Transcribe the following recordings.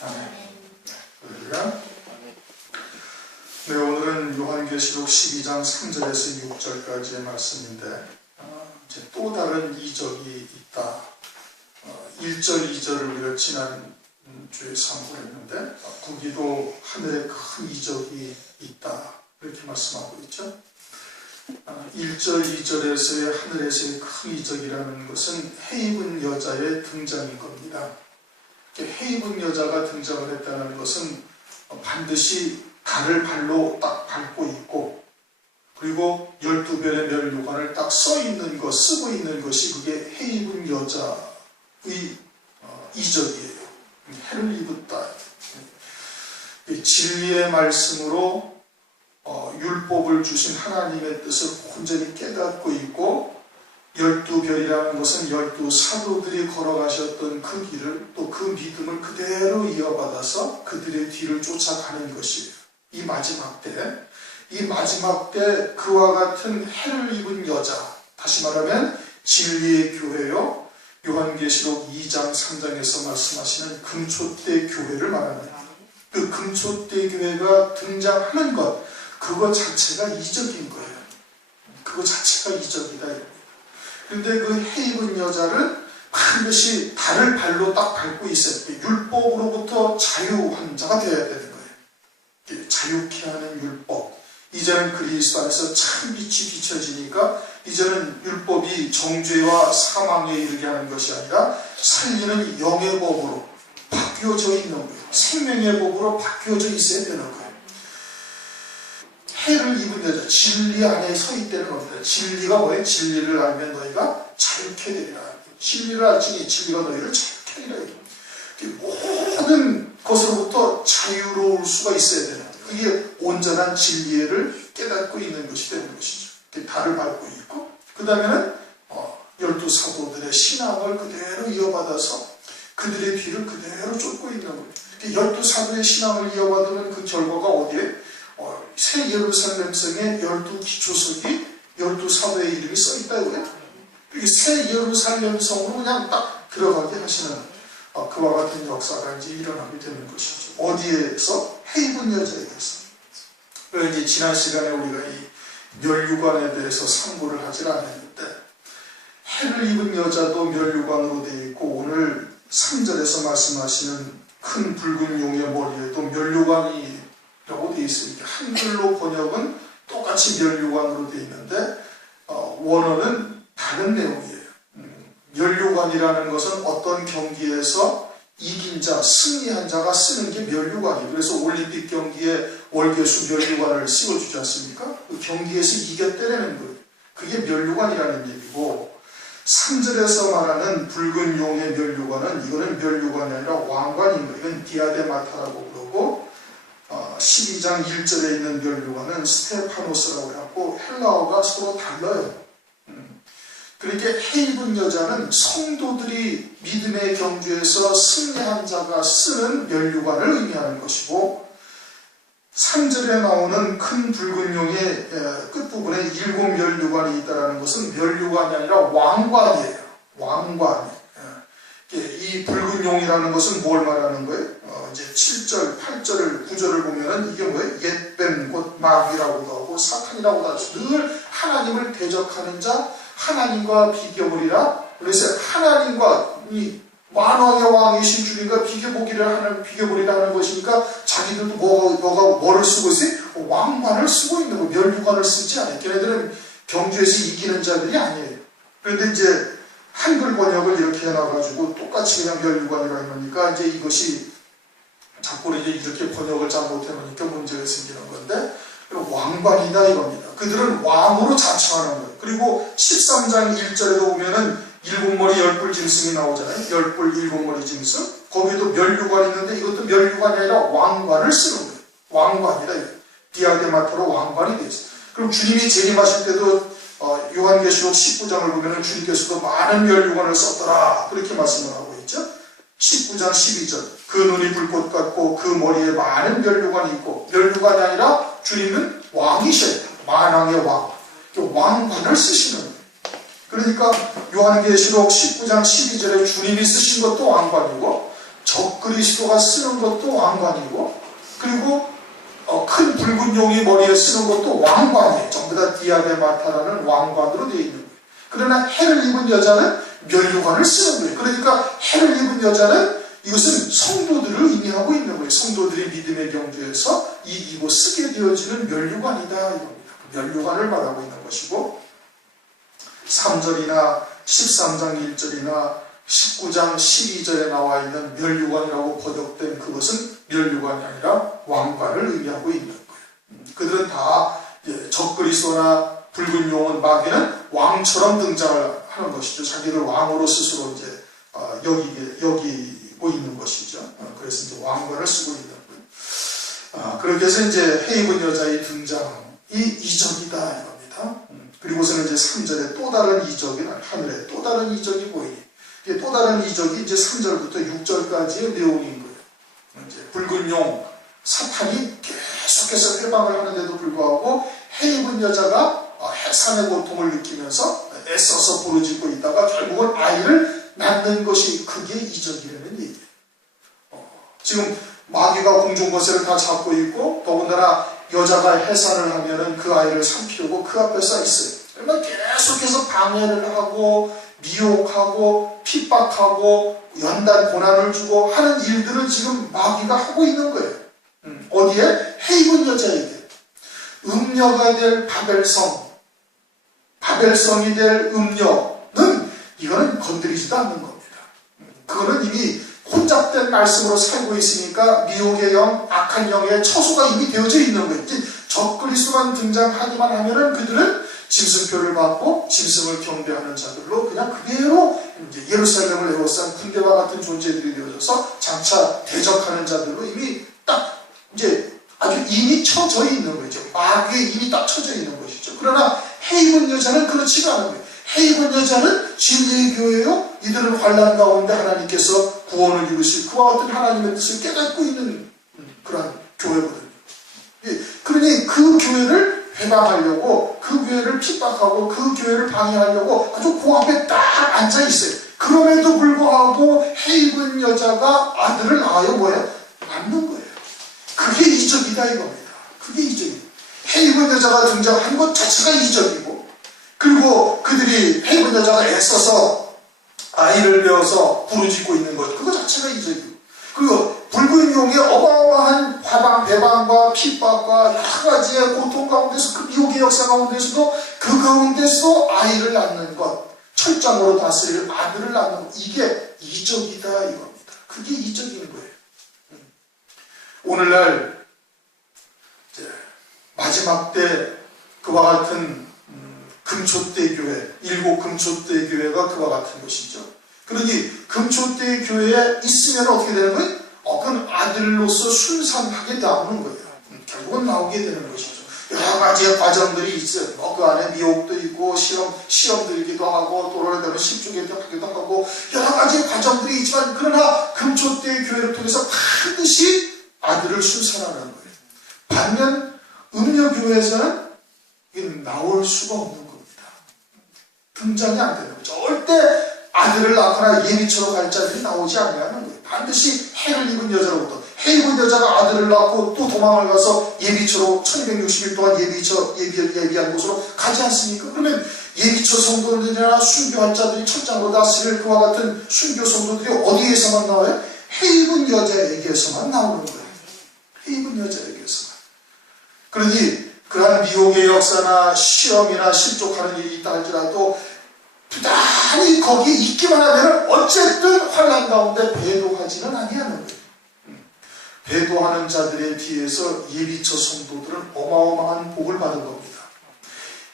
할렐루야. 네, 오늘은 요한계시록 12장 3절에서 6절까지의 말씀인데 이제 또 다른 이적이 있다. 1절, 2절을 우리가 지난 주에 상고를 했는데 거기도 하늘에 큰 이적이 있다. 이렇게 말씀하고 있죠. 1절, 2절에서의 하늘에서의 큰 이적이라는 것은 해 입은 여자의 등장인 겁니다. 해 입은 여자가 등장을 했다는 것은 반드시 달을 발로 딱 밟고 있고, 그리고 12별의 멸류관을 딱 쓰고 있는 것이 그게 해 입은 여자의 이적이에요. 해를 입었다. 진리의 말씀으로 율법을 주신 하나님의 뜻을 온전히 깨닫고 있고, 12별이라는 것은 12사도들이 걸어가셨던 그 길을, 또 그 믿음을 그대로 이어받아서 그들의 뒤를 쫓아가는 것이에요. 이 마지막 때 그와 같은 해를 입은 여자, 다시 말하면 진리의 교회요, 요한계시록 2장 3장에서 말씀하시는 금초대 교회를 말합니다. 그 금초대 교회가 등장하는 것, 그거 자체가 이적인 거예요. 그거 자체가 이적이다. 그런데 그 해 입은 여자는 반드시 달을 발로 딱 밟고 있어야 돼요. 율법으로부터 자유한 자가 되어야 되는 거예요. 자유케 하는 율법. 이제는 그리스도 안에서 참 빛이 비춰지니까 이제는 율법이 정죄와 사망에 이르게 하는 것이 아니라 살리는 영의 법으로 바뀌어져 있는 거예요. 생명의 법으로 바뀌어져 있어야 되는 거예요. 해를 입은 여자, 진리 안에 서 있다는 겁니다. 진리가 뭐예요? 진리를 알면 너희가 자유케 되리라. 진리를 알지니 진리가 너희를 자유케 하리라. 모든 것으로부터 자유로울 수가 있어야 되는 거예요. 그게 온전한 진리를 깨닫고 있는 것이 되는 것이죠. 달을 밟고 있고, 그 다음에는 12사도들의 신앙을 그대로 이어받아서 그들의 뒤를 그대로 쫓고 있는 거예요. 12사도의 신앙을 이어받으면 그 결과가 어디에? 새 예루살렘 성에 12기초석이 12사도의 이름이 써있다고요. 새 예루살렘 성으로 그냥 딱 들어가게 하시는 그와 같은 역사가 이제 일어나게 되는 것이죠. 어디에서? 해 입은 여자에 대해서. 이제 지난 시간에 우리가 이 멸류관에 대해서 상고를 하질 않았는데, 해를 입은 여자도 멸류관으로 되어 있고, 오늘 3절에서 말씀하시는 큰 붉은 용의 머리에도 멸류관이라고 되어 있어요. 한글로 번역은 똑같이 멸류관으로 되어 있는데 원어는 다른 내용이에요. 멸류관이라는 것은 어떤 경기에서 이긴 자, 승리한 자가 쓰는 게 멸류관이에요. 그래서 올림픽 경기에 월계수 멸류관을 씌워주지 않습니까? 그 경기에서 이겼다라는 거예요. 그게 멸류관이라는 얘기고, 3절에서 말하는 붉은 용의 멸류관은, 이거는 멸류관이 아니라 왕관인 거예요. 이건 디아데마타라고 그러고, 12장 1절에 있는 멸류관은 스테파노스라고 해갖고 헬라어가 서로 달라요. 그러니까 해 입은 여자는 성도들이 믿음의 경주에서 승리한 자가 쓰는 멸류관을 의미하는 것이고, 3절에 나오는 큰 붉은 용의 끝부분에 7 멸류관이 있다는 것은 멸류관이 아니라 왕관이에요. 왕관. 이 붉은 용이라는 것은 뭘 말하는 거예요? 이제 7절, 8절, 9절을 보면은 이게 뭐예요? 옛뱀, 곧 마귀라고도 하고 사탄이라고도 하죠. 늘 하나님을 대적하는 자, 하나님과 비교보리라. 그래서 하나님과 이 만왕의 왕이신 주님과 비교보리라 하는 것이니까 자기들도 뭐를 쓰고 있어요? 왕관을 쓰고 있는 거, 멸류관을 쓰지 않아요. 걔네들은 경주에서 이기는 자들이 아니에요. 그런데 이제 한글 번역을 이렇게 해놔가지고 똑같이 그냥 멸류관이라 해놓으니까 이제 이것이 자꾸 이제 이렇게 번역을 잘 못해놓으니까 문제가 생기는 건데, 왕관이다 이겁니다. 그들은 왕으로 자처하는 거예요. 그리고 13장 1절에도 보면은 7머리 10뿔 짐승이 나오잖아요. 10뿔 7머리 짐승. 거기에도 멸류관이 있는데 이것도 멸류관이 아니라 왕관을 쓰는 거예요. 왕관이다. 디아데마토로 왕관이 되어 있어요. 그럼 주님이 재림하실 때도 요한계시록 19장을 보면은 주님께서도 많은 멸류관을 썼더라. 그렇게 말씀을 하고 있죠. 19장 12절. 그 눈이 불꽃 같고 그 머리에 많은 멸류관이 있고, 멸류관이 아니라 주님은 왕이셔요. 만왕의 왕. 왕관을 쓰시는 거예요. 그러니까 요한계시록 19장 12절에 주님이 쓰신 것도 왕관이고, 적그리스도가 쓰는 것도 왕관이고, 그리고 큰 붉은 용이 머리에 쓰는 것도 왕관이에요. 전부 다 디아데마타라는 왕관으로 되어 있는 거예요. 그러나 해를 입은 여자는 면류관을 쓰는 거예요. 그러니까 해를 입은 여자는 이것은 성도들을 의미하고 있는 거예요. 성도들이 믿음의 경주에서 이기고 쓰게 되어지는 면류관이다 이겁니다. 면류관을 말하고 있는 것이고, 3절이나 13장 1절이나 19장 12절에 나와 있는 면류관이라고 번역된 그것은 면류관이 아니라 왕관을 의미하고 있는 거예요. 그들은 다 적그리스도나 붉은 용은 마귀는 왕처럼 등장을 하는 것이죠. 자기를 왕으로 스스로 이제 여기고 있는 것이죠. 그래서 이제 왕관을 쓰고 있는 거예요. 그렇게 해서 이제 해 입은 여자의 등장이 이적이다 이겁니다. 그리고서는 이제 3절에 또 다른 이적이, 하늘에 또 다른 이적이 보이니, 또 다른 이적이 이제 3절부터 6절까지의 내용인 거예요. 이제 붉은 용 사탄이 계속해서 회방을 하는데도 불구하고 해 입은 여자가 해산의 고통을 느끼면서 애써서 부르짖고 있다가 결국은 아이를 낳는 것이, 그게 이적이라는 얘기예요. 지금 마귀가 공중거세를 다 잡고 있고, 더군다나 여자가 해산을 하면은 그 아이를 삼키려고 그 앞에 서 있어요. 그러면 계속해서 방해를 하고 미혹하고 핍박하고 연단 고난을 주고 하는 일들을 지금 마귀가 하고 있는 거예요. 어디에? 해 입은 여자에게. 음녀가 될 바벨성이 될 음녀는 이거는 건드리지도 않는 겁니다. 그거는 이미 혼잡된 말씀으로 살고 있으니까 미혹의 영, 악한 영의 처소가 이미 되어져 있는 거예요. 적그리스도만 등장하기만 하면은 그들은 짐승표를 받고 짐승을 경배하는 자들로 그냥 그대로 이제 예루살렘을 에워싼 군대와 같은 존재들이 되어져서 장차 대적하는 자들로 이미 딱 이제 아주 이미 쳐져 있는 거죠. 마귀에 이미 딱 쳐져 있는 것이죠. 그러나 해 입은 여자는 그렇지가 않은 거예요. 해 입은 여자는 진리의 교회요. 이들은 환난 가운데 하나님께서 구원을 이루실 그와 같은 하나님의 뜻을 깨닫고 있는 그런 교회거든요. 그러니 그 교회를 회방하려고, 그 교회를 핍박하고 그 교회를 방해하려고 아주 그 앞에 딱 앉아 있어요. 그럼에도 불구하고 해 입은 여자가 아들을 낳아요. 뭐예요? 낳는 거예요. 그게 이적이다 이겁니다. 그게 이적이에요. 해 입은 여자가 등장한 것 자체가 이적이고, 그리고 그들이 해 입은 여자가 애써서 아이를 배워서 부르짖고 있는 것, 그거 자체가 이적이고, 그리고 붉은 용의 어마어마한 배방과 핍박과 여러 가지의 고통 가운데서, 그 미혹의 역사 가운데서도 그 가운데서 아이를 낳는 것, 철장으로 다스릴 아들을 낳는 것, 이게 이적이다 이겁니다. 그게 이적인 거예요. 오늘날 마지막 때 그와 같은 금초대 교회, 7 금초대 교회가 그와 같은 것이죠. 그러니 금초대 교회에 있으면 어떻게 되는 거예요? 그건 아들로서 순산하게 나오는 거예요. 결국은 나오게 되는 것이죠. 여러 가지의 과정들이 있어요. 그 안에 미혹도 있고 시험 들기도 하고 또래에 되면 십중계도 하기도 하고 여러 가지의 과정들이 있지만, 그러나 금초대 교회를 통해서 반드시 아들을 순산하는 거예요. 반면 음녀교회에서는 나올 수가 없는 겁니다. 등장이 안 되는 거죠. 절대 아들을 낳거나 예비처로 갈 자들이 나오지 않냐는 거예요. 반드시 해를 입은 여자로부터, 해 입은 여자가 아들을 낳고 또 도망을 가서 예비처로 1260일 동안 예비한 곳으로 가지 않습니까? 그러면 예비처 성도들이나 순교할 자들이 천장으로 다스릴 그와 같은 순교 성도들이 어디에서만 나와요? 해 입은 여자에게서만 나오는 거예요. 해 입은 여자에게서만. 그러니 그러한 미혹의 역사나 시험이나 실족하는 일이 있다 할지라도 부단히 거기에 있기만 하면 어쨌든 환난 가운데 배도하지는 아니하는 거예요. 배도하는 자들에 비해서 예비처 성도들은 어마어마한 복을 받은 겁니다.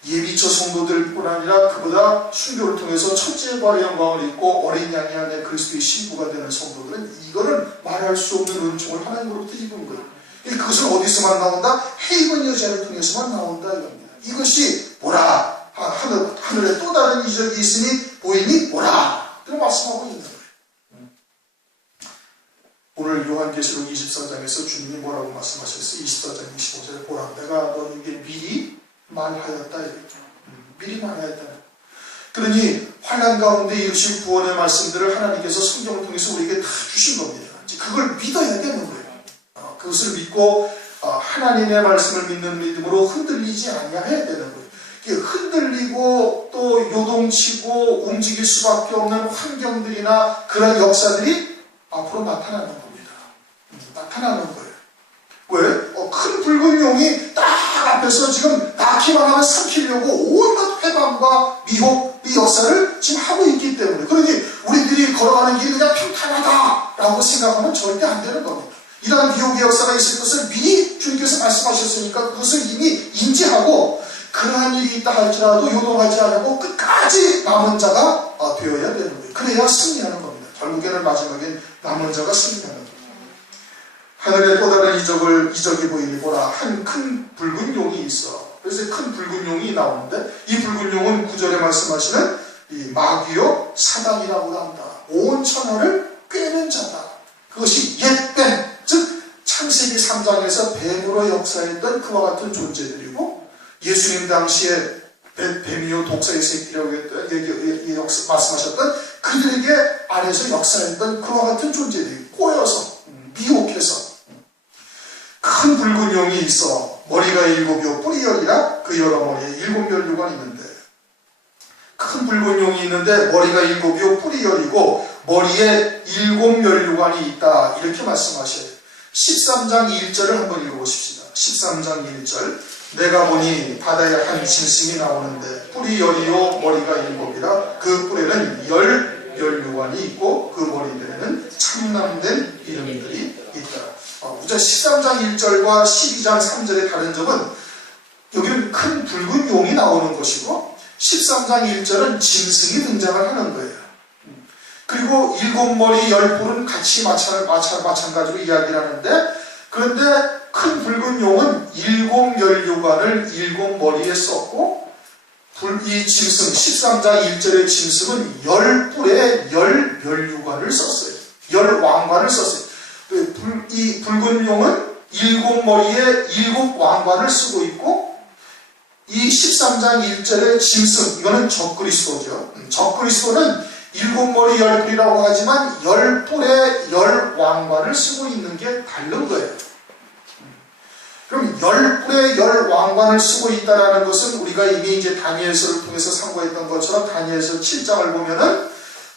예비처 성도들뿐 아니라 그보다 순교를 통해서 첫째 부활의 영광을 입고 어린 양이 안에 그리스도의 신부가 되는 성도들은 이거는 말할 수 없는 은총을 하나님으로부터 입은 거예요. 그것은 어디서만 나온다? 해 입은 여자를 통해서만 나온다 이겁니다. 이것이 보라, 하늘에 또 다른 이적이 있으니 보이니 보라, 이렇게 말씀하고 있는 거예요. 오늘 요한계시록 24장에서 주님이 뭐라고 말씀하셨어요? 24장 25절에 보라, 내가 너에게 미리 말하였다 이랬죠. 미리 말하였다. 그러니 환난 가운데 이루실 구원의 말씀들을 하나님께서 성경을 통해서 우리에게 다 주신 겁니다. 그걸 믿어야 되는 거예요. 그것을 믿고 하나님의 말씀을 믿는 믿음으로 흔들리지 아니해야 되는 거예요. 흔들리고 또 요동치고 움직일 수밖에 없는 환경들이나 그런 역사들이 앞으로 나타나는 겁니다. 나타나는 거예요. 왜? 큰 붉은 용이 딱 앞에서 지금 낳기만 하면 삼키려고 온갖 회방과 미혹, 이 역사를 지금 하고 있기 때문에, 그러니 우리들이 걸어가는 길이 그냥 평탄하다라고 생각하면 절대 안 되는 겁니다. 이러한 미혹의 역사가 있을 것을 미리 주님께서 말씀하셨으니까 그것을 이미 인지하고 그러한 일이 있다 할지라도 요동하지 않고 끝까지 남은 자가 되어야 되는 거예요. 그래야 승리하는 겁니다. 결국에는 마지막엔 남은 자가 승리하는 겁니다. 하늘에 또 다른 이적이 보이니 보라, 한 큰 붉은 용이 있어. 그래서 큰 붉은 용이 나오는데, 이 붉은 용은 9절에 말씀하시는 이 마귀요 사단이라고 한다. 온 천하를 꿰는 자다. 그것이 옛뱀, 즉 창세기 3장에서 뱀으로 역사했던 그와 같은 존재들이고, 예수님 당시에 뱀이요 독사의 새끼라고 말씀하셨던 그들에게 안에서 역사했던 그와 같은 존재들이 꼬여서 미혹해서 큰 붉은 용이 있어. 머리가 7이요 뿔이 10이라 그 여러 머리에 7면류관이 있는데, 큰 붉은 용이 있는데 머리가 7이요 뿔이 10이고 머리에 7면류관이 있다, 이렇게 말씀하셔요. 13장 1절을 한번 읽어보십시다. 13장 1절. 내가 보니 바다에 한 짐승이 나오는데 뿔이 10이요 머리가 7이라 그 뿔에는 10면류관이 있고 그 머리들에는 참남된 이름들이 있다. 우선 13장 1절과 12장 3절의 다른 점은, 여기는 큰 붉은 용이 나오는 것이고 13장 1절은 짐승이 등장을 하는 거예요. 그리고 7머리 10뿔은 같이 마찬가지로 이야기를 하는데, 그런데 큰 붉은 용은 7면류관을 7머리에 썼고, 이 짐승 13장 1절의 짐승은 10뿔에 10면류관을 썼어요. 10왕관을 썼어요. 이 붉은 용은 7머리에 7왕관을 쓰고 있고, 이 13장 1절의 짐승, 이거는 적그리스도죠. 적그리스도는 7머리 10뿔이라고 하지만 10뿔에 10왕관을 쓰고 있는 게 다른 거예요. 그럼 10뿔에 10왕관을 쓰고 있다는 것은 우리가 이미 이제 다니엘서를 통해서 상고했던 것처럼 다니엘서 7장을 보면은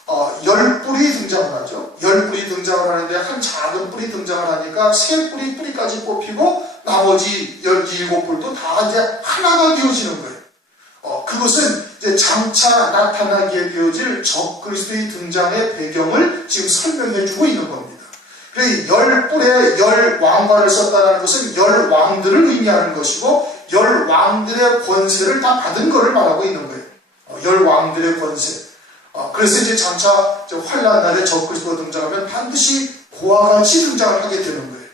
10뿔이 등장을 하죠. 10뿔이 등장을 하는데 한 작은 뿔이 등장을 하니까 세 뿔이 뿌리까지 뽑히고 나머지 17뿔도 다 이제 하나가 되어지는 거예요. 그것은 이제 장차 나타나게 되어질 적그리스도의 등장의 배경을 지금 설명해 주고 있는 겁니다. 그래서 10뿔에 10왕관을 썼다는 것은 10왕들을 의미하는 것이고 10왕들의 권세를 다 받은 것을 말하고 있는 거예요. 10왕들의 권세. 그래서 이제 장차 환란 날에 적그리스도가 등장하면 반드시 그와 같이 등장을 하게 되는 거예요.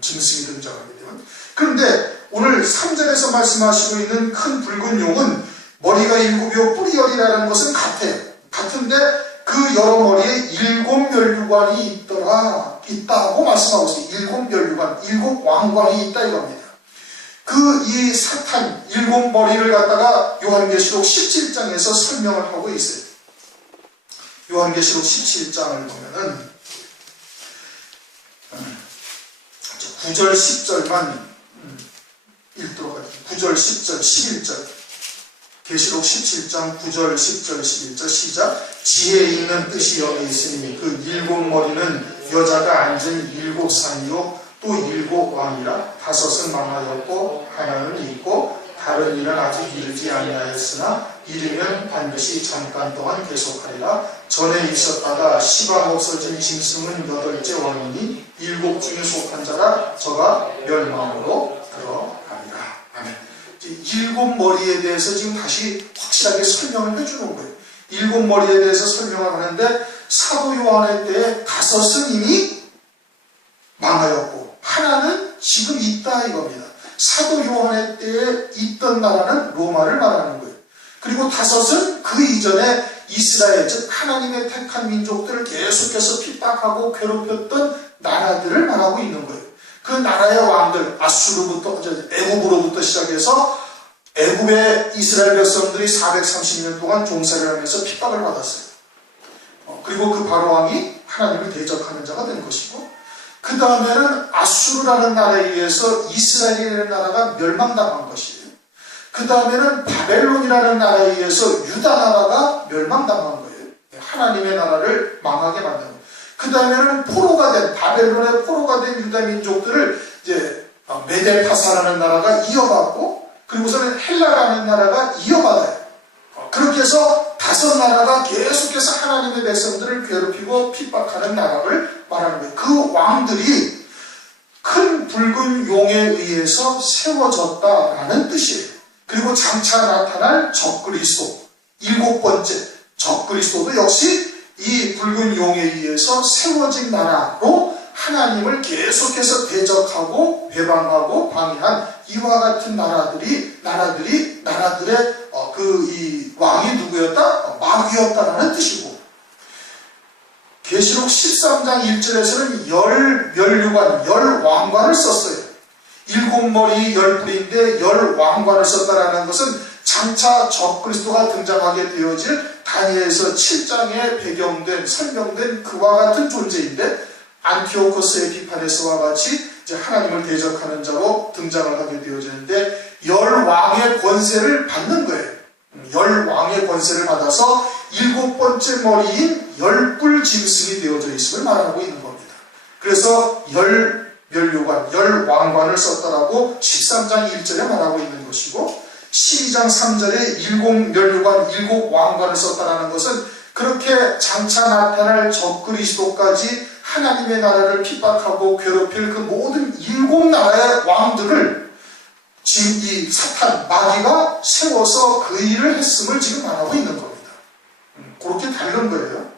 짐승이 등장하게 되면. 그런데 오늘 3절에서 말씀하시고 있는 큰 붉은 용은 머리가 7이요 뿔이 10이라는 것은 같은데 그 여러 머리에 7면류관이 있다고 말씀하고 있어요. 7면류관, 7왕관이 있다 이겁니다. 이 사탄 7머리를 갖다가 요한계시록 17장에서 설명을 하고 있어요. 요한계시록 17장을 보면은 9절 10절만 읽도록 하겠습니다. 9절 10절 11절 계시록 17장 9절 10절 11절 시작. 지혜 있는 뜻이 여기 있으니 그 7머리는 여자가 앉은 7산이요 또 7왕이라 5은 망하였고 하나는 있고 다른 일은 아직 이르지 아니하였으나 이르면 반드시 잠깐 동안 계속하리라. 전에 있었다가 시방 없어진 짐승은 8째 왕이니 7 중에 속한 자라 저가 멸망으로 들어가리라. 아멘. 7머리에 대해서 지금 다시 확실하게 설명을 해주는 거예요. 7머리에 대해서 설명을 하는데 사도 요한의 때에 5은 이미 망하였고 하나는 지금 있다 이겁니다. 사도 요한의 때에 있던 나라는 로마를 말하는 거예요. 그리고 5은 그 이전에 이스라엘, 즉 하나님의 택한 민족들을 계속해서 핍박하고 괴롭혔던 나라들을 말하고 있는 거예요. 그 나라의 왕들, 애굽으로부터 시작해서 애굽의 이스라엘 백성들이 430년 동안 종살이를 하면서 핍박을 받았어요. 그리고 그 바로왕이 하나님을 대적하는 자가 된 것이고, 그 다음에는 아수르라는 나라에 의해서 이스라엘이라는 나라가 멸망당한 것이에요. 그 다음에는 바벨론이라는 나라에 의해서 유다 나라가 멸망당한 거예요. 하나님의 나라를 망하게 만든 거예요. 그 다음에는 포로가 된, 바벨론의 포로가 된 유다 민족들을 이제 메데파사라는 나라가 이어받고, 그리고서는 헬라라는 나라가 이어받아요. 그렇게 해서 5나라가 계속해서 하나님의 백성들을 괴롭히고 핍박하는 나라를 말하는 거예요. 그 왕들이 큰 붉은 용에 의해서 세워졌다라는 뜻이에요. 그리고 장차 나타날 적그리스도, 7번째 적그리스도도 역시 이 붉은 용에 의해서 세워진 나라로 하나님을 계속해서 대적하고 배반하고 방해한 이와 같은 나라들의 이 왕이 누구였다? 마귀였다라는 뜻이고, 계시록 13장 1절에서는 멸류관, 왕관을 썼어요. 7머리 10뿔인데 왕관을 썼다라는 것은 장차 적그리스도가 등장하게 되어질 다니엘서 7장에 설명된 그와 같은 존재인데, 안티오코스 에피파네스와 같이 이제 하나님을 대적하는 자로 등장을 하게 되어지는데, 10왕의 권세를 받는 거예요. 10왕의 권세를 받아서 7번째 머리인 10뿔 짐승이 되어져 있음을 말하고 있는 겁니다. 그래서 멸류관, 왕관을 썼다라고 13장 1절에 말하고 있는 것이고, 12장 3절에 7멸류관, 7왕관을 썼다라는 것은 그렇게 장차 나타날 적그리스도까지 하나님의 나라를 핍박하고 괴롭힐 그 모든 7나라의 왕들을 지금 이 사탄, 마귀가 세워서 그 일을 했음을 지금 말하고 있는 겁니다. 그렇게 다른 거예요.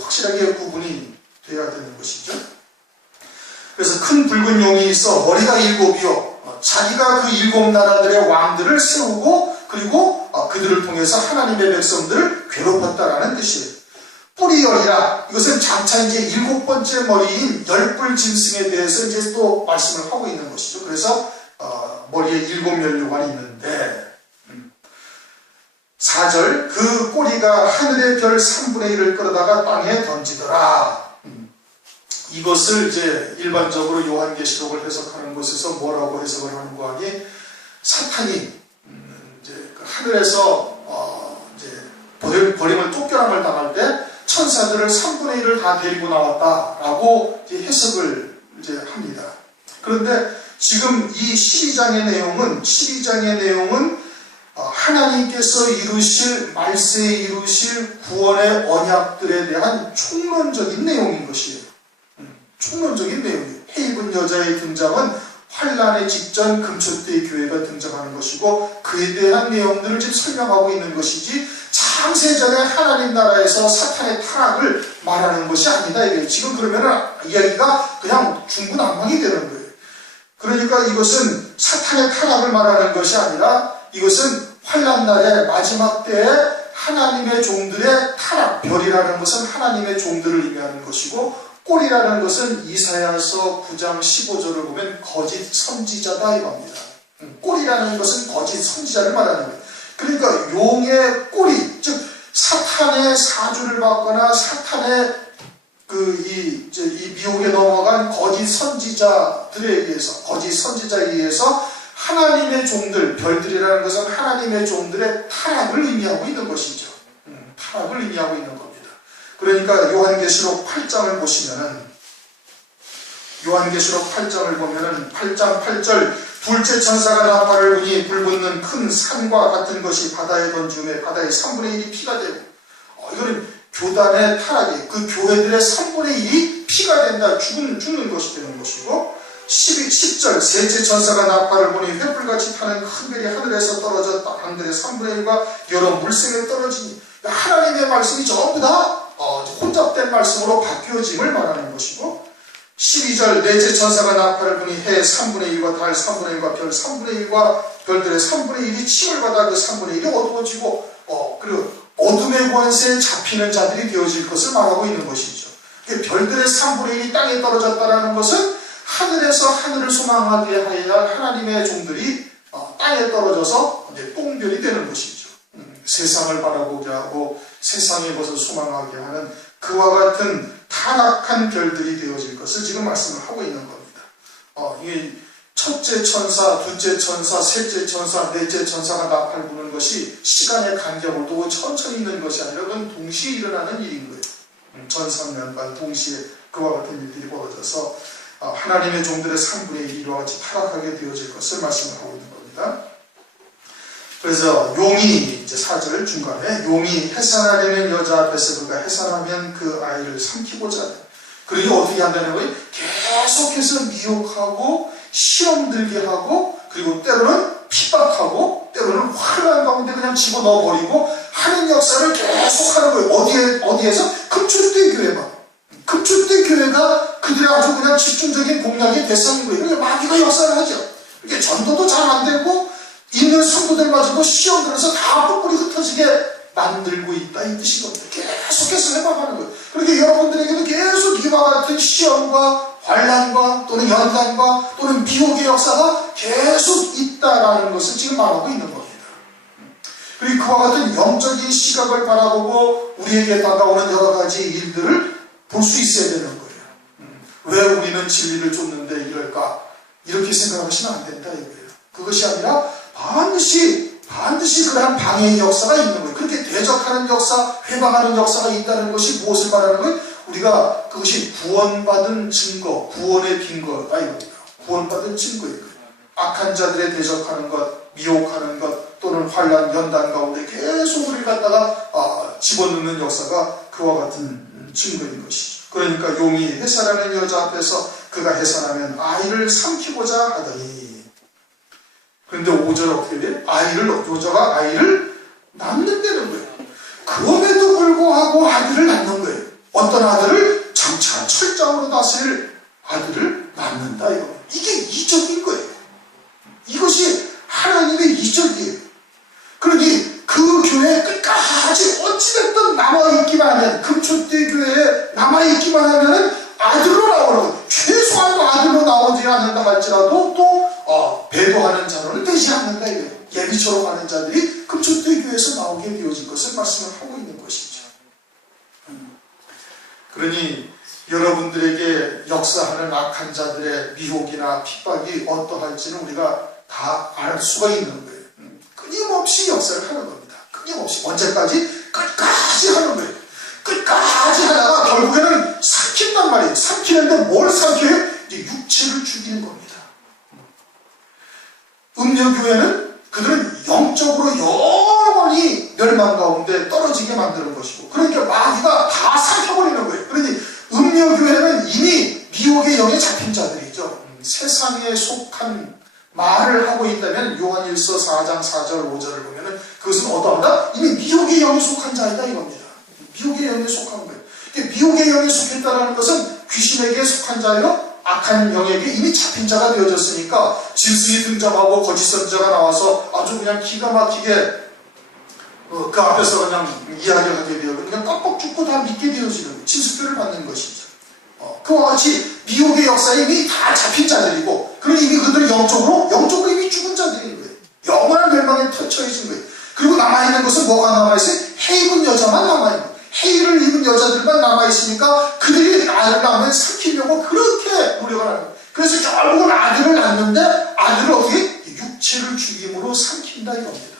확실하게 구분이 돼야 되는 것이죠. 그래서 큰 붉은 용이 있어 머리가 7이요. 자기가 그 7나라들의 왕들을 세우고, 그리고 그들을 통해서 하나님의 백성들을 괴롭혔다라는 뜻이에요. 뿔이 10이라, 이것은 장차 이제 7번째 머리인 10뿔 짐승에 대해서 이제 또 말씀을 하고 있는 것이죠. 그래서 머리에 7멸류관이 있는데, 4절, 그 꼬리가 하늘의 별 3분의 1을 끌어다가 땅에 던지더라. 이것을 이제 일반적으로 요한계시록을 해석하는 곳에서 뭐라고 해석을 하는 거 하니, 사탄이 이제 하늘에서 이제 버림을 쫓겨남을 당할 때 천사들을 3분의 1을 다 데리고 나왔다라고 이제 해석을 이제 합니다. 그런데 지금 이 12장의 내용은 하나님께서 말세에 이루실 구원의 언약들에 대한 총론적인 내용인 것이에요. 총론적인 내용이에요. 해입은 여자의 등장은 환란의 직전 금초대의 교회가 등장하는 것이고, 그에 대한 내용들을 지금 설명하고 있는 것이지, 창세전에 하나님 나라에서 사탄의 타락을 말하는 것이 아니다. 이게 지금 그러면은 이야기가 그냥 중구난방이 되는 거예요. 그러니까 이것은 사탄의 타락을 말하는 것이 아니라, 이것은 환란날의 마지막 때에 하나님의 종들의 타락, 별이라는 것은 하나님의 종들을 의미하는 것이고, 꼴이라는 것은 이사야서 9장 15절을 보면 거짓 선지자다 이겁니다. 꼴이라는 것은 거짓 선지자를 말하는 거예요. 그러니까 용의 꼬리, 즉 사탄의 사주를 받거나 사탄의 이 미혹에 넘어간 거짓 선지자에 의해서 하나님의 종들, 별들이라는 것은 하나님의 종들의 타락을 의미하고 있는 것이죠. 타락을 의미하고 있는 겁니다. 그러니까 요한계시록 8장을 보시면은, 8장 8절, 둘째 천사가 나팔을 부니 불붙는 큰 산과 같은 것이 바다에 던지음에 바다의 3분의 1이 피가 되고, 이거는 교단의 타락이, 그 교회들의 3분의 1이 피가 된다, 죽는 것이 되는 것이고, 10절, 셋째 천사가 나팔을 부니 횃불같이 타는 큰 별이 하늘에서 떨어졌다. 하늘의 3분의 1과 여러 물샘에 떨어지니, 하나님의 말씀이 전부 다 혼잡된 말씀으로 바뀌어짐을 말하는 것이고, 12절, 넷째 천사가 나팔을 부니 해 3분의 1과 달 3분의 1과 별 3분의 1과 별들의 3분의 1이 침을 받아 그 3분의 1이 어두워지고, 그리고 어둠의 권세에 잡히는 자들이 되어질 것을 말하고 있는 것이죠. 별들의 3분의 1이 땅에 떨어졌다는 것은 하늘에서 하늘을 소망하게 하여 하나님의 종들이 땅에 떨어져서 똥별이 되는 것이죠. 세상을 바라보게 하고 세상의 것을 소망하게 하는 그와 같은 타락한 별들이 되어질 것을 지금 말씀을 하고 있는 겁니다. 이게 첫째 천사, 둘째 천사, 셋째 천사, 넷째 천사가 나팔 부는 것이 시간의 간격을 두고 천천히 있는 것이 아니라 그건 동시에 일어나는 일인 거예요. 전상면과 동시에 그와 같은 일들이 벌어져서 하나님의 종들의 3분의 1이 이와 같이 타락하게 되어질 것을 말씀을 하고 있는 겁니다. 그래서 용이 이제 4절 중간에 용이 해산하려는 여자 앞에서 그가 해산하면 그 아이를 삼키고자 해. 그러니 어떻게 한다는 거예요? 계속해서 미혹하고 시험 들게 하고 그리고 때로는 핍박하고 때로는 환난 가운데 그냥 집어넣어버리고 하는 역사를 계속하는 거예요. 어디에서? 금초대 교회만. 금초대 교회가 그들의 아주 그냥 집중적인 공략의 대상인 거예요. 그러니까 마귀가 역사를 하죠. 이게 전도도 잘 안 되고 있는 성도들마저도 시험 들어서 다 뿔뿔이 흩어지게 만들고 있다 이 뜻인 겁니다. 계속해서 해봐가는 거예요. 그러니까 여러분들에게도 계속 이와 같은 시험과 환난과 또는 연단과 또는 미혹의 역사가 계속 있다라는 것을 지금 말하고 있는 겁니다. 그리고 그와 같은 영적인 시각을 바라보고 우리에게 다가오는 여러 가지 일들을 볼 수 있어야 되는 거예요. 왜 우리는 진리를 쫓는데 이럴까? 이렇게 생각하시면 안 된다 이거예요. 그것이 아니라 반드시 그러한 방해의 역사가 있는 거예요. 그렇게 대적하는 역사, 회방하는 역사가 있다는 것이 무엇을 말하는 거예요? 우리가 그것이 구원받은 증거, 구원의 빈거다 이겁니다. 구원받은 증거예요. 악한 자들에 대적하는 것, 미혹하는 것, 또는 환난, 연단 가운데 계속 우리를 갖다가 집어넣는 역사가 그와 같은 증거인 것이죠. 그러니까 용이 해산하는 여자 앞에서 그가 해산하면 아이를 삼키고자 하더니 그런데 5절 어떻게 돼요? 여자가 아이를 낳는다는 거예요. 그럼에도 불구하고 아들을 낳는 거예요. 어떤 아들을? 장차 철장으로 다스릴 아들을 낳는다 이거. 이게 이적인 거예요. 이것이 하나님의 이적이에요. 그러니 그 교회에 끝까지 어찌됐든 남아있기만 하면 금초대 교회에 남아있기만 하면 아들로 나오라고. 최소한 아들로 나오지 않는다 할지라도 또 배도하는 자로는 되지 않는다 이거예요. 예비처럼 하는 자들이 금초대 교회에서 나오게 되어질 것을 말씀을 하고 있는 것이죠. 그러니 여러분들에게 역사하는 악한 자들의 미혹이나 핍박이 어떠할지는 우리가 다 알 수가 있는 거예요. 끊임없이 역사를 하는 겁니다. 끊임없이 언제까지? 끝까지 하는 거예요. 끝까지 하다가 결국에는 삼킨단 말이에요. 삼키는데 뭘 삼켜요? 이제 육체를 죽이는 겁니다. 음녀교회는 그들은 영적으로 영원히 멸망 가운데 떨어지게 만드는 것이고 그러니까 마귀가 다 삼켜버리는 거예요. 그러니 음녀교회는 이미 미혹의 영에 잡힌 자들이죠. 세상에 속한 말을 하고 있다면 요한일서 4장 4절 5절을 보면은 그것은 어떠하다? 이미 미혹의 영에 속한 자이다 이겁니다. 미혹의 영에 속한 거예요. 미혹의 영에 속했다는 것은 귀신에게 속한 자요 악한 영에게 이미 잡힌 자가 되어졌으니까 진술이 등장하고 거짓 선지자가 나와서 아주 그냥 기가 막히게 그 앞에서 그냥 이야기를 하게 되어 그냥 깜빡 죽고 다 믿게 되어지는 진술표를 받는 것이죠. 그와 같이 미혹의 역사에 이미 다 잡힌 자들이고 그리고 이미 그들 영적으로 이미 죽은 자들인 거예요. 영원한 멸망에 처해진 거예요. 그리고 남아있는 것은 뭐가 남아있어요? 해 입은 여자만 남아있는 거예요. 해를 입은 여자들만 남아있으니까 그들이 아들을 낳으면 삼키려고 그렇게 노력을 하는 거예요. 그래서 결국은 아들을 낳는데 아들을 어떻게? 육체를 죽임으로 삼킨다 이겁니다.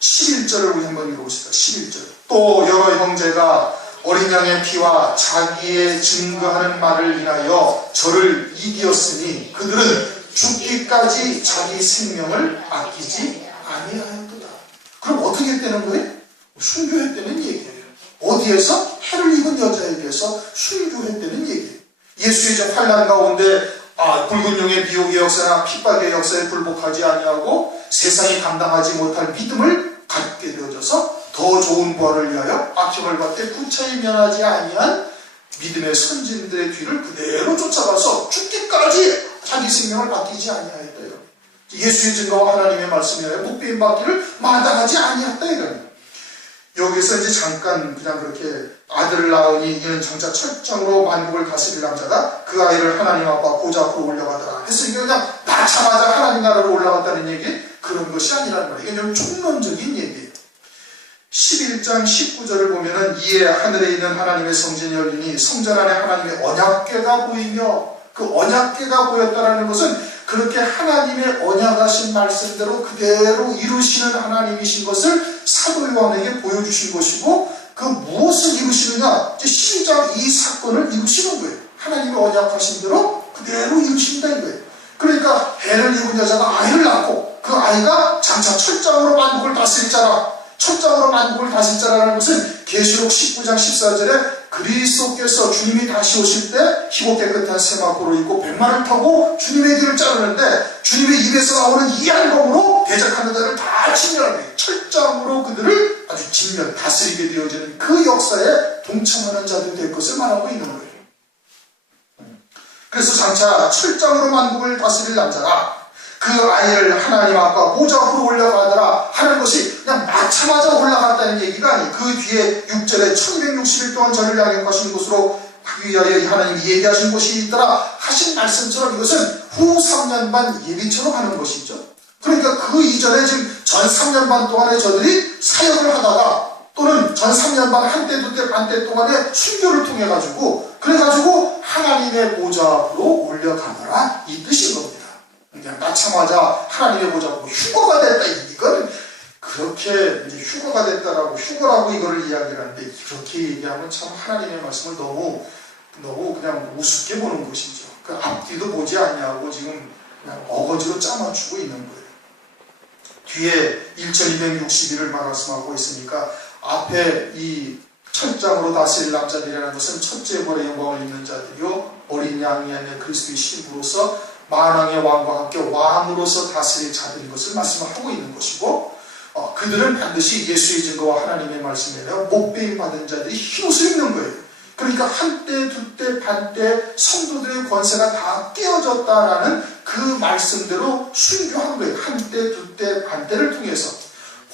11절을 우리 한번 읽어봅시다. 11절. 또 여러 형제가 어린 양의 피와 자기의 증거하는 말을 인하여 저를 이기었으니 그들은 죽기까지 자기 생명을 아끼지 아니하였도다. 그럼 어떻게 했다는 거예요? 순교했다는 얘기예요. 어디에서? 해를 입은 여자에게서 순교했다는 얘기예요. 예수의 환난 가운데 붉은 용의 미혹의 역사나 핍박의 역사에 굴복하지 아니하고 세상이 감당하지 못할 믿음을 갖게 되어져서 더 좋은 부활을 위하여 악형을 받되 구차히 면하지 아니한 믿음의 선진들의 뒤를 그대로 쫓아가서 죽기까지 자기 생명을 맡기지 아니하였다. 예수의 증거와 하나님의 말씀에 의하여 목배임 받기를 마다하지 아니했다. 이거예요. 여기서 이제 잠깐 그냥 그렇게 아들을 낳으니 이는 장차 철장으로 만국을 다스릴 남자다. 그 아이를 하나님 아빠 보좌 앞으로 올려가더라. 했으니까 그냥 낳자마자 하나님 나라로 올라갔다는 얘기 그런 것이 아니라는 말이에요. 이게 좀 총론적인 얘기예요. 11장 19절을 보면은 이에 하늘에 있는 하나님의 성전이 열리니 성전 안에 하나님의 언약궤가 보이며, 그 언약궤가 보였다라는 것은 그렇게 하나님의 언약하신 말씀대로 그대로 이루시는 하나님이신 것을 사도 요한에게 보여주신 것이고, 그 무엇을 이루시느냐? 12장 이 사건을 이루시는 거예요. 하나님의 언약하신 대로 그대로 이루신다는 거예요. 그러니까 해를 입은 여자가 아이를 낳고 그 아이가 장차 철장으로 만국을 다스릴 자라, 철장으로 만국을 다스릴 자라는 것은 계시록 19장 14절에 그리스도께서 주님이 다시 오실 때 희고 깨끗한 세마포로 입고 백마를 타고 주님의 뒤를 자르는데 주님의 입에서 나오는 이 album으로 대적하는 자를 다 진멸하는 거예요. 철장으로 그들을 아주 진멸, 다스리게 되어지는 그 역사에 동참하는 자들이 될 것을 말하고 있는 거예요. 그래서 장차 철장으로 만국을 다스릴 남자가 그 아이를 하나님 앞과 보좌 앞으로 올라가더라 하는 것이 그냥 낳자마자 올라갔다는 얘기가 아니에요. 그 뒤에 6절에 1260일 동안 저를 양육하신 곳으로 하기 위하여 하나님이 예비하신 곳이 있더라 하신 말씀처럼 이것은 후 3년 반 예비처럼 하는 것이죠. 그러니까 그 이전에 지금 전 3년 반 동안에 저들이 사역을 하다가 또는 전 3년 반 한때 두때 반때 동안에 순교를 통해 가지고 그래가지고 하나님의 보좌 앞으로 올려가더라 이 뜻인 겁니다. 그냥 낳자마자 하나님의 보좌 앞으로 휴거가 됐다. 이거는 그렇게 이제 휴거가 됐다라고 휴거라고 이거를 이야기를 하는데 이렇게 얘기하면 참 하나님의 말씀을 너무 그냥 우습게 보는 것이죠. 그 앞뒤도 보지 않냐고 지금 그냥 어거지로 짜맞추고 있는 거예요. 뒤에 1260일을 말씀하고 있으니까 앞에 이 철장으로 다스릴 남자들이라는 것은 첫째 벌의 영광을 입는 자들이요 어린 양이 아닌 그리스도의 신부로서 만왕의 왕과 함께 왕으로서 다스릴 자들인 것을 말씀하고 있는 것이고, 그들은 반드시 예수의 증거와 하나님의 말씀에 대해 목배임 받은 자들이 흰옷을 입는 거예요. 그러니까 한때 두때 반때 성도들의 권세가 다 깨어졌다라는 그 말씀대로 순교한 거예요. 한때 두때 반때를 통해서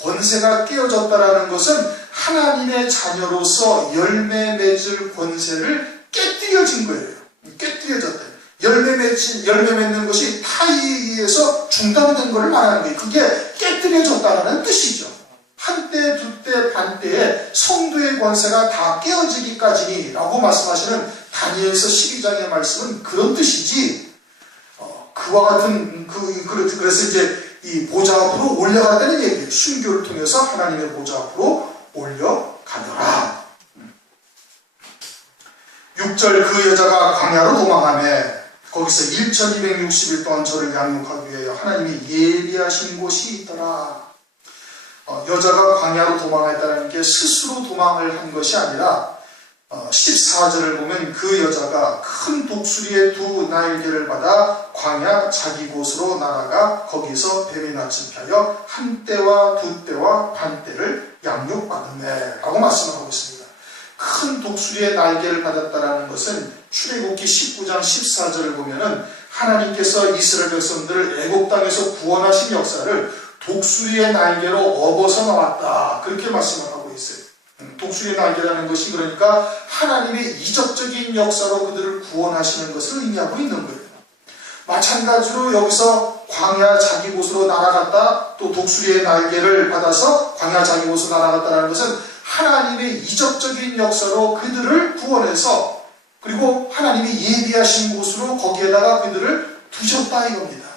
권세가 깨어졌다라는 것은 하나님의 자녀로서 열매 맺을 권세를 깨뜨려진 거예요. 깨뜨려졌다. 열매 맺는 것이 타의에 의해서 중단된 것을 말하는 거예요. 그게 깨뜨려졌다는 뜻이죠. 한때, 두때, 반때에 성도의 권세가 다 깨어지기까지라고 말씀하시는 다니엘서 12장의 말씀은 그런 뜻이지, 그와 같은, 그래서 이제 이 보좌 앞으로 올려갔다는 얘기예요. 순교를 통해서 하나님의 보좌 앞으로 올려가더라. 6절 그 여자가 광야로 도망하며 거기서 1260일 동안 저를 양육하기 위하여 하나님이 예비하신 곳이 있더라. 여자가 광야로 도망했다는 게 스스로 도망을 한 것이 아니라 14절을 보면 그 여자가 큰 독수리의 두 날개를 받아 광야 자기 곳으로 날아가 거기서 뱀이 낯을 피하여 한 때와 두 때와 반 때를 양육받으매 라고 말씀을 하고 있습니다. 큰 독수리의 날개를 받았다라는 것은 출애굽기 19장 14절을 보면은 하나님께서 이스라엘 백성들을 애굽 땅에서 구원하신 역사를 독수리의 날개로 업어서 나왔다. 그렇게 말씀을 하고 있어요. 독수리의 날개라는 것이 그러니까 하나님의 이적적인 역사로 그들을 구원하시는 것을 의미하고 있는 거예요. 마찬가지로 여기서 광야 자기 곳으로 날아갔다, 또 독수리의 날개를 받아서 광야 자기 곳으로 날아갔다는 것은 하나님의 이적적인 역사로 그들을 구원해서 그리고 하나님이 예비하신 곳으로 거기에다가 그들을 두셨다 이겁니다.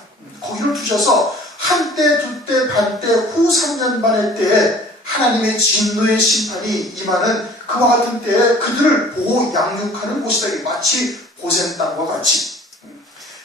거기를 두셔서 한때, 두때, 반때, 후 3년 반의 때에 하나님의 진노의 심판이 임하는 그와 같은 때에 그들을 보호 양육하는 곳이다. 마치 고센 땅과 같이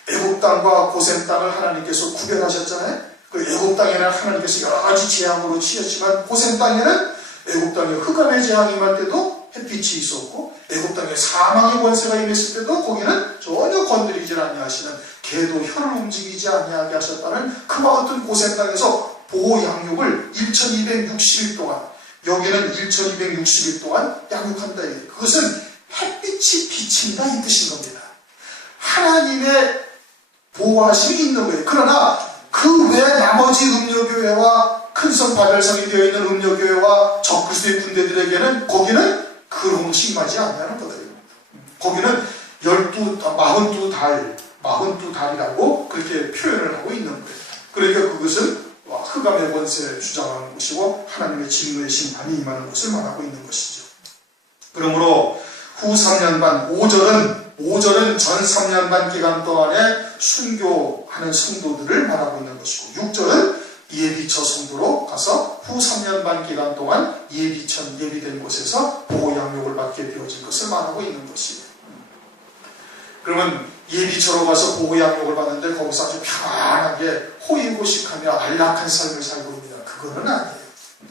애굽 땅과 고센 땅을 하나님께서 구별하셨잖아요. 그 애굽 땅에는 하나님께서 여러 가지 재앙으로 치셨지만 고센 땅에는 애굽 땅에 흑암의 재앙이 임할 때도 햇빛이 있었고 애굽 땅에 사망의 권세가 임했을 때도 거기는 전혀 건드리지 아니하시는 개도 혀를 움직이지 아니하게 하셨다는 그와 같은 고센 땅에서 보호 양육을 1260일 동안, 여기는 1260일 동안 양육한다. 그것은 햇빛이 비친다 이 뜻인 겁니다. 하나님의 보호하심이 있는 거예요. 그러나 그 외 나머지 음료교회와 큰성 바벨성이 되어 있는 음료교회와 적그리스도의 군대들에게는 거기는 그런 것이 임하지 않냐는 거예요. 거기는 42달이라고 그렇게 표현을 하고 있는 거예요. 그러니까 그것은 흑암의 권세 주장하는 것이고 하나님의 진노의 심판이 임하는 것을 말하고 있는 것이죠. 그러므로 후 3년 반 5절은 전 3년 반 기간 동안에 순교하는 성도들을 말하고 있는 것이고 6절은 예비처 성도로 가서 후 3년 반 기간 동안 예비된 곳에서 보호 양육을 받게 되어질 것을 말하고 있는 것이에요. 그러면 예비처로 가서 보호 양육을 받는데 거기서 아주 편안하게 호의고식하며 안락한 삶을 살고 있느냐? 그거는 아니에요.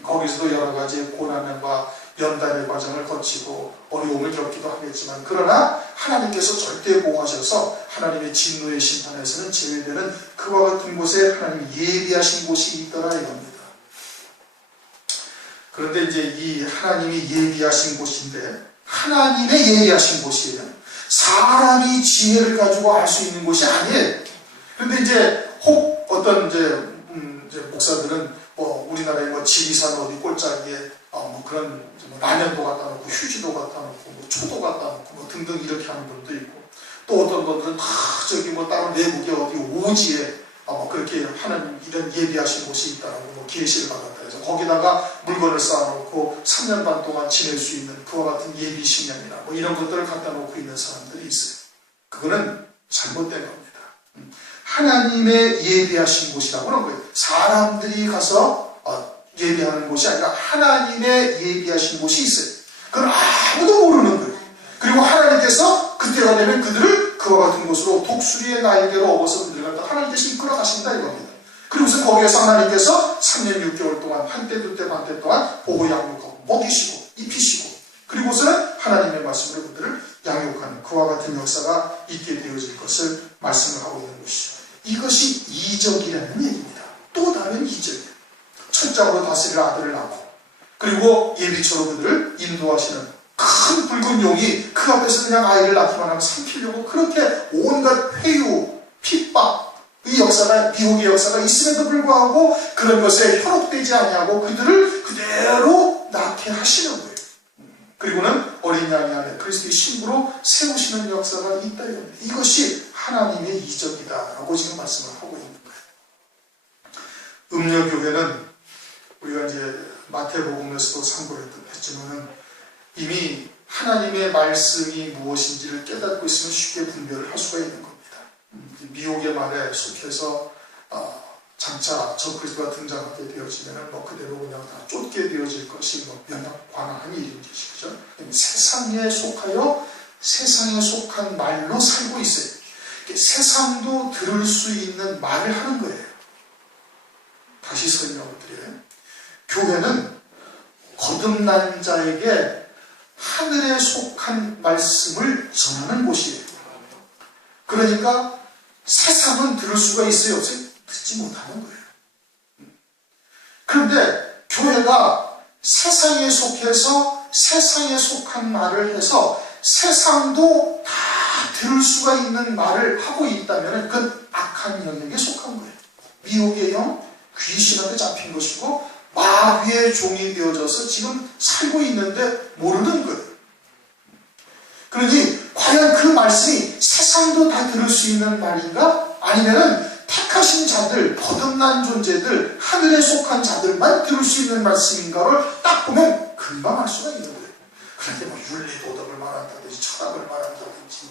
거기서도 여러 가지 고난과 연단의 과정을 거치고 어려움을 겪기도 하겠지만 그러나 하나님께서 절대 보호하셔서 하나님의 진노의 심판에서는 제외되는 그와 같은 곳에 하나님이 예비하신 곳이 있더라 이겁니다. 그런데 이제 이 하나님이 예비하신 곳인데 하나님의 예비하신 곳이에요. 사람이 지혜를 가지고 알 수 있는 곳이 아니에요. 그런데 이제 혹 어떤 이제 목사들은 우리나라의 지리산 어디 꼴짜기에 그런 라면도 갖다 놓고 휴지도 갖다 놓고 초도 갖다 놓고 등등 이렇게 하는 분도 있고 또 어떤 분들은 다 저기 다른 외국의 어디 오지에 그렇게 하는 이런 예비하신 곳이 있다라고 계시를 받았다 해서 거기다가 물건을 쌓아놓고 3년 반 동안 지낼 수 있는 그와 같은 예비 식량이나 이런 것들을 갖다 놓고 있는 사람들이 있어요. 그거는 잘못된 겁니다. 하나님의 예비하신 곳이라고 하는 거예요. 사람들이 가서 예비하는 곳이 아니라 하나님의 예비하신 곳이 있어요. 그건 아무도 모르는 거예요. 그리고 하나님께서 그때가 되면 그들을 그와 같은 곳으로 독수리의 날개로 업어서 그들을 갖다 하나님께서 이끌어 가신다 이겁니다. 그리고서 거기에서 하나님께서 3년 6개월 동안 한때 두때 반때 동안 보호 양육하고 먹이시고 입히시고 그리고서는 하나님의 말씀으로 그들을 양육하는 그와 같은 역사가 있게 되어질 것을 말씀을 하고 있는 것이죠. 이것이 이적이라는 얘기입니다. 또 다른 이적이에요. 철장으로 다스릴 아들을 낳고 그리고 예비처로 그들을 인도하시는 큰 붉은 용이 그 앞에서 그냥 아이를 낳기만 하면 삼키려고 그렇게 온갖 회유, 핍박 이 역사가 미혹의 역사가 있음에도 불구하고 그런 것에 현혹되지 아니하고 그들을 그대로 낳게 하시는 거예요. 그리고는 어린 양이 안에 그리스도의 신부로 세우시는 역사가 있다 이겁니다. 이것이 하나님의 이적이다라고 지금 말씀을 하고 있는 거예요. 음녀교회는 우리가 이제 마태복음에서도 상고를 했지만은 이미 하나님의 말씀이 무엇인지를 깨닫고 있으면 쉽게 분별을 할 수가 있는 겁니다. 미혹의 말에 속해서 장차 적그리스도가 등장하게 되어지면은 그대로 그냥 다 쫓게 되어질 것이 명확한 일인 것이죠. 세상에 속하여 세상에 속한 말로 살고 있어요. 세상도 들을 수 있는 말을 하는 거예요. 다시 설명을 드려요. 교회는 거듭난 자에게 하늘에 속한 말씀을 전하는 곳이에요. 그러니까 세상은 들을 수가 있어요, 없어요? 듣지 못하는 거예요. 그런데 교회가 세상에 속해서 세상에 속한 말을 해서 세상도 다 들을 수가 있는 말을 하고 있다면 그건 악한 영역에 속한 거예요. 미혹의 영, 귀신한테 잡힌 것이고 마귀의 종이 되어져서 지금 살고 있는데 모르는 거예요. 그러니 과연 그 말씀이 세상도 다 들을 수 있는 말인가? 아니면은 택하신 자들, 거듭난 존재들, 하늘에 속한 자들만 들을 수 있는 말씀인가를 딱 보면 금방 알 수가 있는 거예요. 그런데 윤리 도덕을 말한다든지 철학을 말한다든지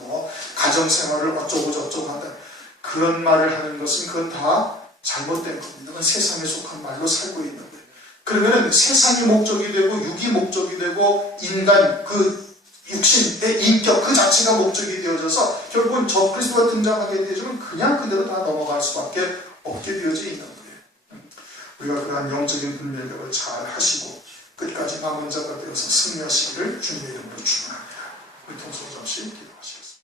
가정생활을 어쩌고 저쩌고 한다 그런 말을 하는 것은 그건 다 잘못된 겁니다. 그건 세상에 속한 말로 살고 있는 거예요. 그러면 세상이 목적이 되고 육이 목적이 되고 인간 그 육신의 인격 그 자체가 목적이 되어져서 결국은 적그리스도가 등장하게 되지만 그냥 그대로 다 넘어갈 수밖에 없게 되어져 있는 거예요. 우리가 그러한 영적인 분별력을 잘 하시고 끝까지 남은 자가 되어서 승리하시기를 주님의 이름으로 축원합니다. 우리 통성호 잠시